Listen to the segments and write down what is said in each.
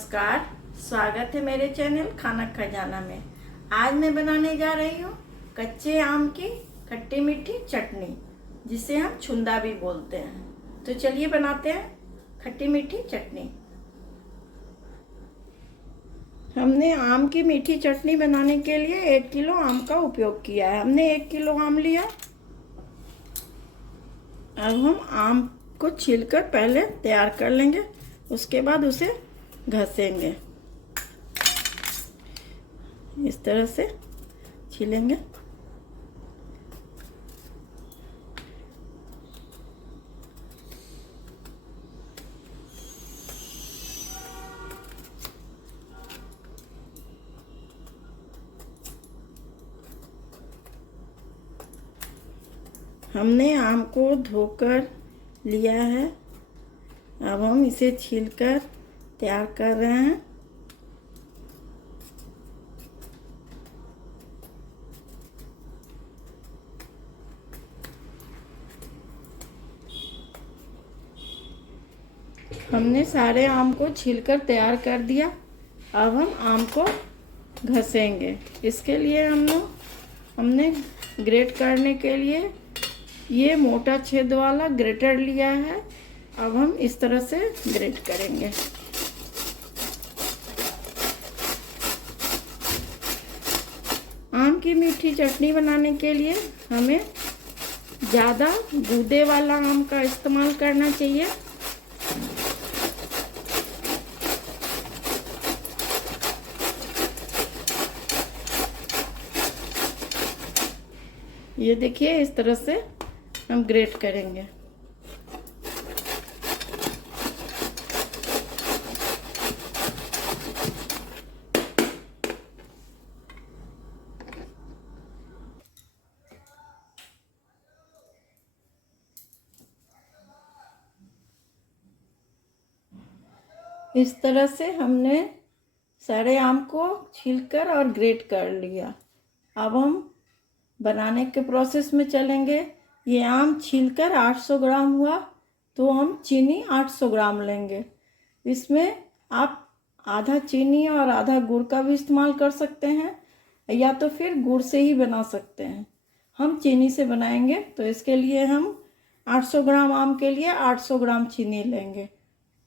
नमस्कार। स्वागत है मेरे चैनल खाना खजाना में। आज मैं बनाने जा रही हूँ कच्चे आम की खट्टी मीठी चटनी, जिसे हम छुंदा भी बोलते हैं। तो चलिए बनाते हैं खट्टी मीठी चटनी। हमने आम की मीठी चटनी बनाने के लिए 1 किलो आम का उपयोग किया है। हमने 1 किलो आम लिया। अब हम आम को छीलकर पहले तैयार कर लेंगे, उसके बाद उसे घसेंगे। इस तरह से छीलेंगे। हमने आम को धोकर लिया है। अब हम इसे छीलकर तैयार कर रहे हैं। हमने सारे आम को छीलकर तैयार कर दिया। अब हम आम को घसेंगे। इसके लिए हमने ग्रेट करने के लिए ये मोटा छेद वाला ग्रेटर लिया है। अब हम इस तरह से ग्रेट करेंगे। आम की मीठी चटनी बनाने के लिए हमें ज़्यादा गूदे वाला आम का इस्तेमाल करना चाहिए। ये देखिए, इस तरह से हम ग्रेट करेंगे। इस तरह से हमने सारे आम को छीलकर और ग्रेट कर लिया। अब हम बनाने के प्रोसेस में चलेंगे। ये आम छीलकर 800 ग्राम हुआ, तो हम चीनी 800 ग्राम लेंगे। इसमें आप आधा चीनी और आधा गुड़ का भी इस्तेमाल कर सकते हैं, या तो फिर गुड़ से ही बना सकते हैं। हम चीनी से बनाएंगे, तो इसके लिए हम 800 ग्राम आम के लिए 800 ग्राम चीनी लेंगे।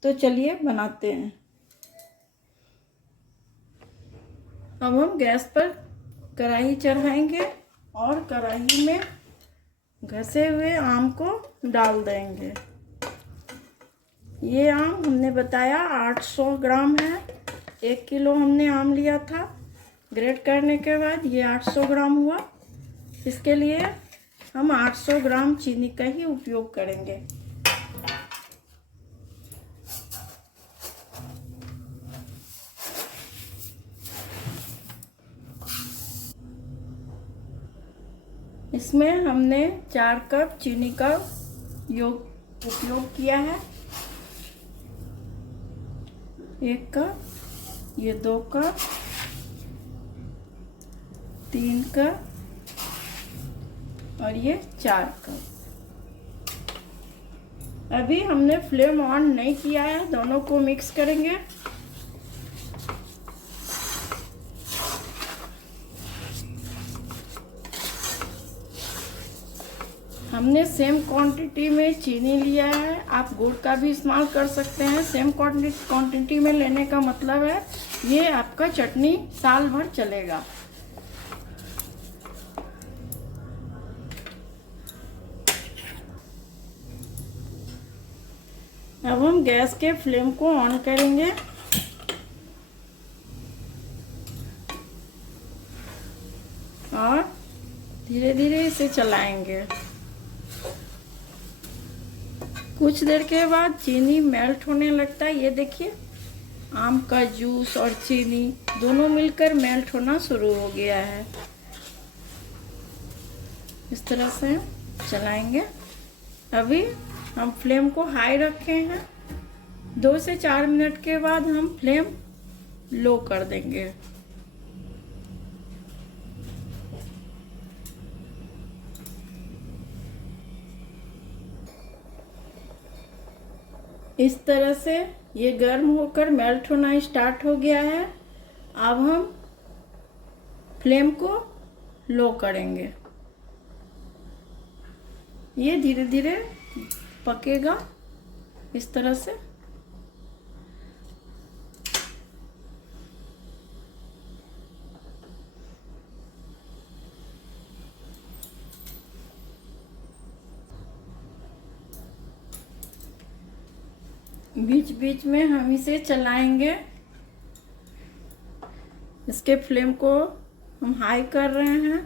तो चलिए बनाते हैं। अब हम गैस पर कढ़ाई चढ़ाएंगे और कढ़ाई में घसे हुए आम को डाल देंगे। ये आम हमने बताया 800 ग्राम है। 1 किलो हमने आम लिया था। ग्रेट करने के बाद ये 800 ग्राम हुआ। इसके लिए हम 800 ग्राम चीनी का ही उपयोग करेंगे। इसमें हमने 4 कप चीनी का उपयोग किया है। 1 कप, ये 2 कप, 3 कप और ये 4 कप। अभी हमने फ्लेम ऑन नहीं किया है, दोनों को मिक्स करेंगे। हमने सेम क्वांटिटी में चीनी लिया है। आप गुड़ का भी इस्तेमाल कर सकते हैं। सेम क्वांटिटी में लेने का मतलब है ये आपका चटनी साल भर चलेगा। अब हम गैस के फ्लेम को ऑन करेंगे और धीरे धीरे इसे चलाएंगे। कुछ देर के बाद चीनी मेल्ट होने लगता है। ये देखिए, आम का जूस और चीनी दोनों मिलकर मेल्ट होना शुरू हो गया है। इस तरह से चलाएंगे। अभी हम फ्लेम को हाई रखे हैं। 2 से 4 मिनट के बाद हम फ्लेम लो कर देंगे। इस तरह से ये गर्म होकर मेल्ट होना स्टार्ट हो गया है। अब हम फ्लेम को लो करेंगे। ये धीरे धीरे पकेगा इस तरह से। बीच बीच में हम इसे चलाएंगे। इसके फ्लेम को हम हाई कर रहे हैं।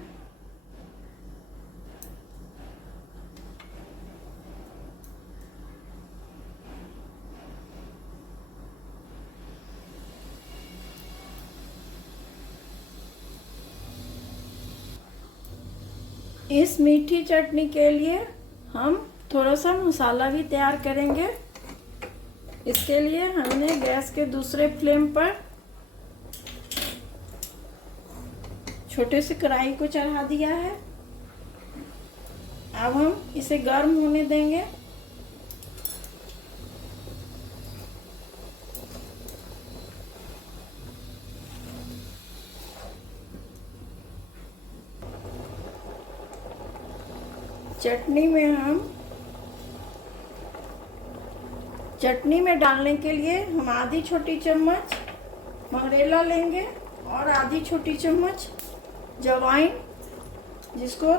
इस मीठी चटनी के लिए हम थोड़ा सा मसाला भी तैयार करेंगे। इसके लिए हमने गैस के दूसरे फ्लेम पर छोटे से कढ़ाई को चढ़ा दिया है। अब हम इसे गर्म होने देंगे। चटनी में डालने के लिए हम आधी छोटी चम्मच मंगरेला लेंगे और आधी छोटी चम्मच जवाइन, जिसको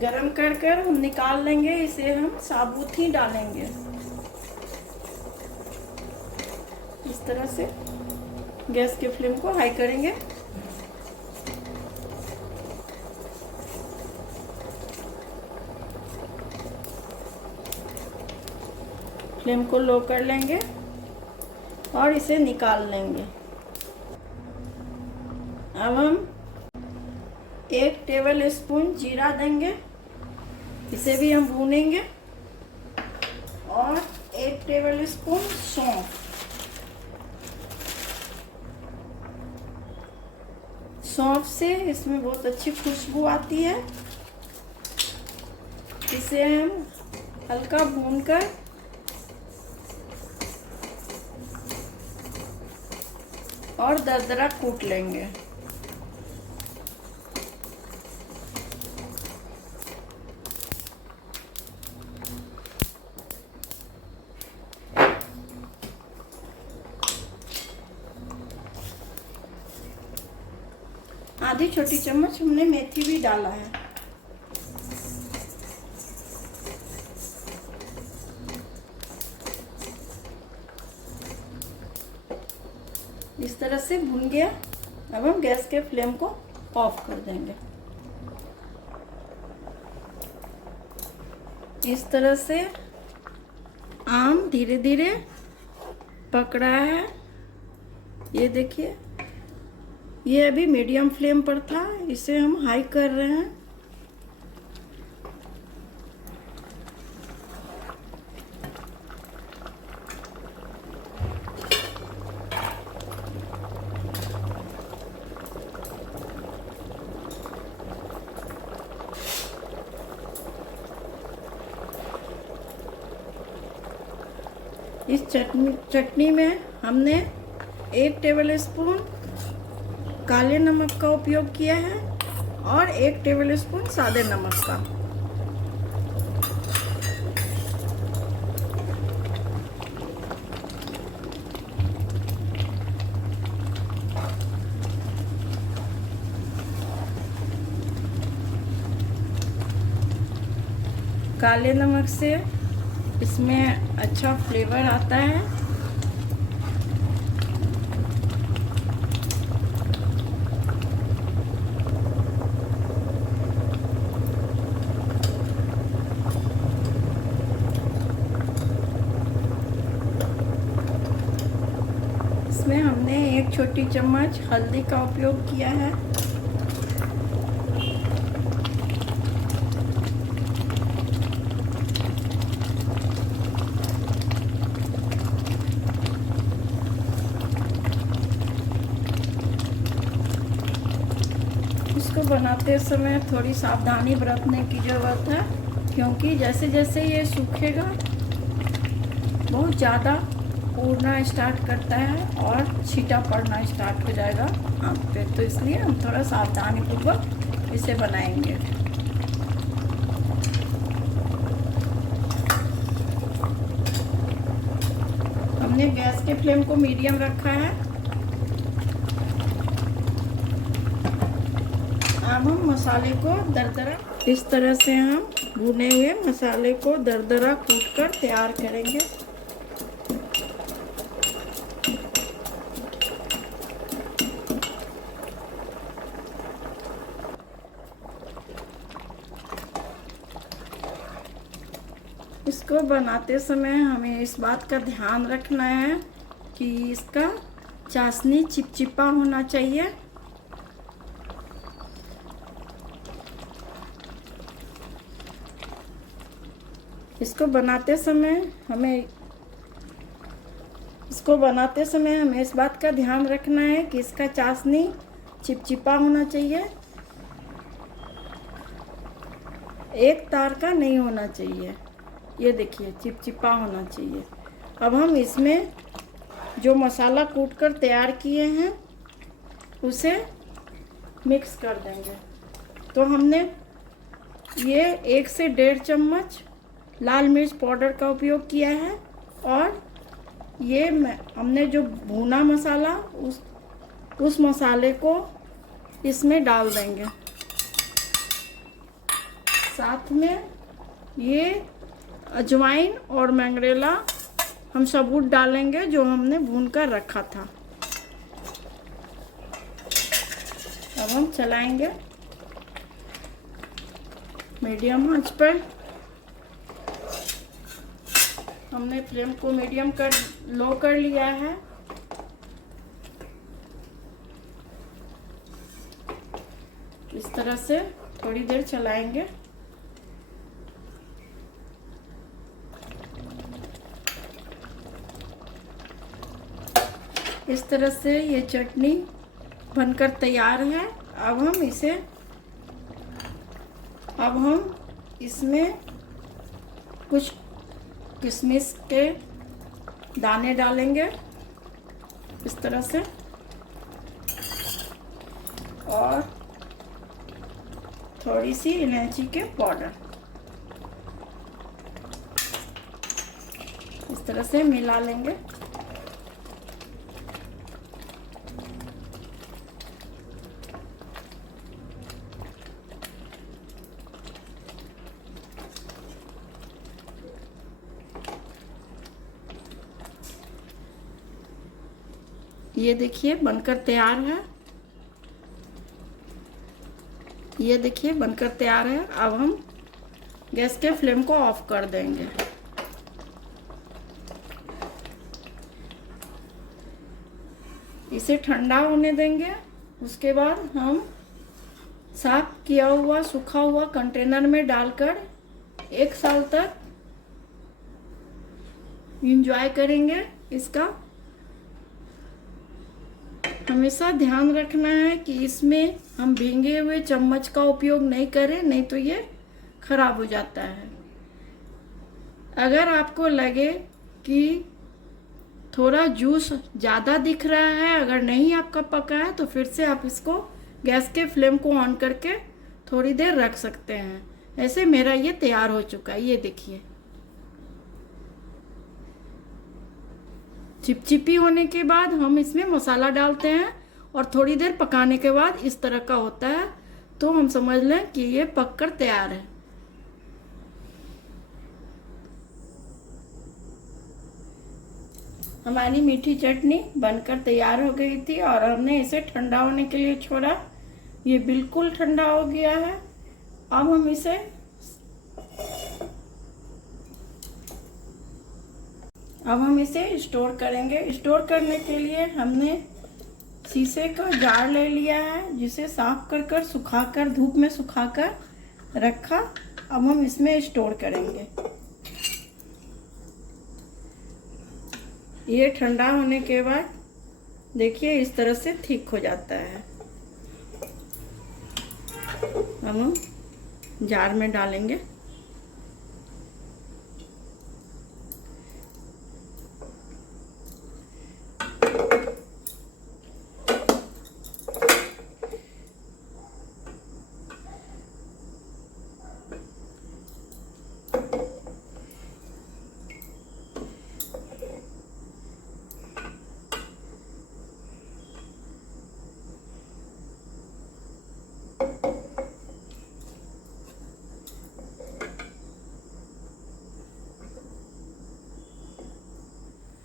गरम कर कर हम निकाल लेंगे। इसे हम साबुत ही डालेंगे। इस तरह से गैस के फ्लेम को हाई करेंगे। फ्लेम को लो कर लेंगे और इसे निकाल लेंगे। अब हम 1 टेबल स्पून जीरा देंगे। इसे भी हम भूनेंगे। और 1 टेबल स्पून सौंफ। सौंफ से इसमें बहुत अच्छी खुशबू आती है। इसे हम हल्का भूनकर और दरदरा कूट लेंगे। आधी छोटी चम्मच हमने मेथी भी डाला है। इस तरह से भुन गया। अब हम गैस के फ्लेम को ऑफ कर देंगे। इस तरह से आम धीरे धीरे पक रहा है। ये देखिए, ये अभी मीडियम फ्लेम पर था। इसे हम हाई कर रहे हैं। इस चटनी में हमने 1 टेबल स्पून काले नमक का उपयोग किया है और 1 टेबल स्पून सादे नमक का। काले नमक से इसमें अच्छा फ्लेवर आता है। इसमें हमने 1 छोटी चम्मच हल्दी का उपयोग किया है। इसको बनाते समय थोड़ी सावधानी बरतने की ज़रूरत है, क्योंकि जैसे जैसे ये सूखेगा बहुत ज़्यादा उड़ना स्टार्ट करता है और छींटा पड़ना स्टार्ट हो जाएगा आँख पे, तो इसलिए हम थोड़ा सावधानीपूर्वक इसे बनाएंगे। हमने गैस के फ्लेम को मीडियम रखा है। अब हम मसाले को दरदरा, इस तरह से हम भुने हुए मसाले को दरदरा कूटकर तैयार करेंगे। इसको बनाते समय हमें इस बात का ध्यान रखना है कि इसका चाशनी चिपचिपा होना चाहिए। इसको बनाते समय हमें इस बात का ध्यान रखना है कि इसका चाशनी चिपचिपा होना चाहिए, एक तार का नहीं होना चाहिए। ये देखिए चिपचिपा होना चाहिए। अब हम इसमें जो मसाला कूटकर तैयार किए हैं उसे मिक्स कर देंगे। तो हमने ये 1 से 1.5 चम्मच लाल मिर्च पाउडर का उपयोग किया है और ये हमने जो भुना मसाला उस मसाले को इसमें डाल देंगे। साथ में ये अजवाइन और मंगरेला हम सबूत डालेंगे जो हमने भून कर रखा था। अब हम चलाएंगे मीडियम आंच पर। हमने फ्लेम को मीडियम कर लो कर लिया है। इस तरह से थोड़ी देर चलाएंगे। इस तरह से ये चटनी बनकर तैयार है। अब हम इसमें कुछ किशमिश के दाने डालेंगे इस तरह से, और थोड़ी सी इलायची के पाउडर इस तरह से मिला लेंगे। ये देखिए बनकर तैयार है। ये देखिए बनकर तैयार है। अब हम गैस के फ्लेम को ऑफ कर देंगे। इसे ठंडा होने देंगे। उसके बाद हम साफ किया हुआ सूखा हुआ कंटेनर में डालकर 1 साल तक एंजॉय करेंगे। इसका हमेशा ध्यान रखना है कि इसमें हम भींगे हुए चम्मच का उपयोग नहीं करें, नहीं तो ये खराब हो जाता है। अगर आपको लगे कि थोड़ा जूस ज़्यादा दिख रहा है, अगर नहीं आपका पका है, तो फिर से आप इसको गैस के फ्लेम को ऑन करके थोड़ी देर रख सकते हैं। ऐसे मेरा ये तैयार हो चुका है। ये देखिए चिपचिपी होने के बाद हम इसमें मसाला डालते हैं और थोड़ी देर पकाने के बाद इस तरह का होता है, तो हम समझ लें कि ये पककर तैयार है। हमारी मीठी चटनी बनकर तैयार हो गई थी और हमने इसे ठंडा होने के लिए छोड़ा। ये बिल्कुल ठंडा हो गया है। अब हम इसे स्टोर करेंगे। स्टोर करने के लिए हमने शीशे का जार ले लिया है, जिसे साफ कर सुखाकर धूप में सुखाकर रखा। अब हम इसमें स्टोर करेंगे। ये ठंडा होने के बाद देखिए इस तरह से थिक हो जाता है। हम जार में डालेंगे।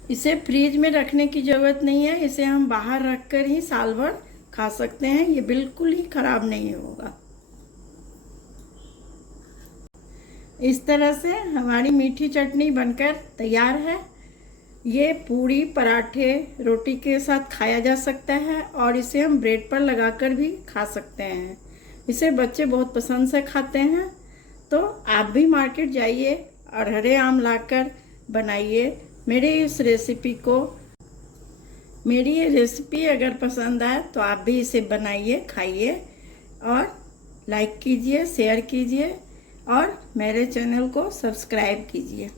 इसे फ्रीज में रखने की ज़रूरत नहीं है, इसे हम बाहर रखकर ही साल भर खा सकते हैं, ये बिल्कुल ही ख़राब नहीं होगा। इस तरह से हमारी मीठी चटनी बनकर तैयार है। ये पूड़ी, पराठे, रोटी के साथ खाया जा सकता है और इसे हम ब्रेड पर लगाकर भी खा सकते हैं। इसे बच्चे बहुत पसंद से खाते हैं। तो आप भी मार्केट जाइए और हरे आम लाकर बनाइए। मेरी ये रेसिपी अगर पसंद आए तो आप भी इसे बनाइए, खाइए और लाइक कीजिए, शेयर कीजिए और मेरे चैनल को सब्सक्राइब कीजिए।